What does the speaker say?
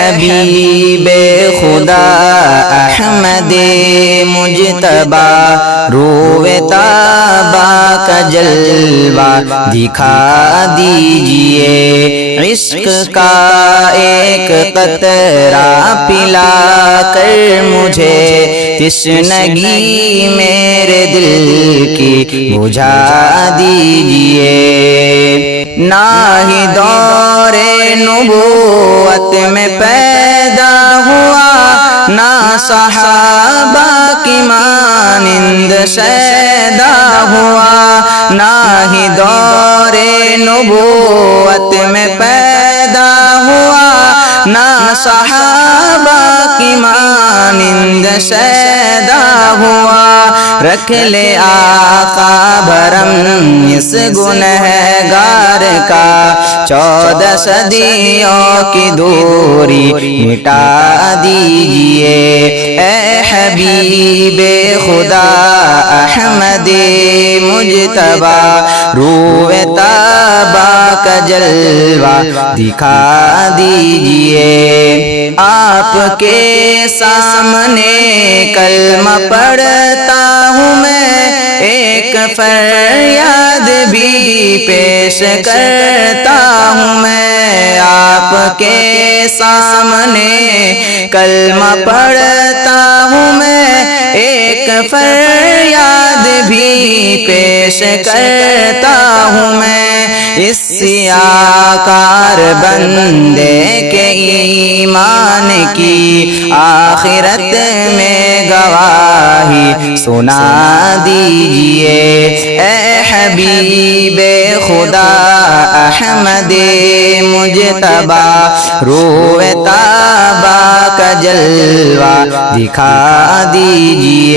حبیب خدا احمد مجتبی روئے طابہ کا جلوہ دکھا دیجئے، عشق کا ایک قطرہ پلا کر مجھے تشنگی میرے دل کی بجھا دیجئے۔ نہ ہی دور نبوت میں پیدا ہوا، نہ صحابہ کی مانند شیدا ہوا، نہ ہی دور نبوت میں پیدا ہوا، نہ صحابہ کی مانند شیدا ہوا۔ رکھ لے آقا بھرم اس گنہگار کا، 14 صدیوں کی دوری مٹا دیجئے۔ اے حبیب خدا احمد مجتبی روئے طابہ کا جلوہ دکھا دیجئے۔ آپ کے سامنے کلمہ پڑھتا ہوں میں، ایک فریاد بھی پیش کرتا ہوں میں۔ آپ کے سامنے کلمہ پڑھتا ہوں میں، ایک فریاد بھی پیش کرتا ہوں میں۔ اس سیاکار بندے کے ایمان کی آخرت میں گواہی سنا دیجئے۔ اے حبیب خدا احمد مجتبی روئے طابہ کا جلوہ دکھا دیجئے۔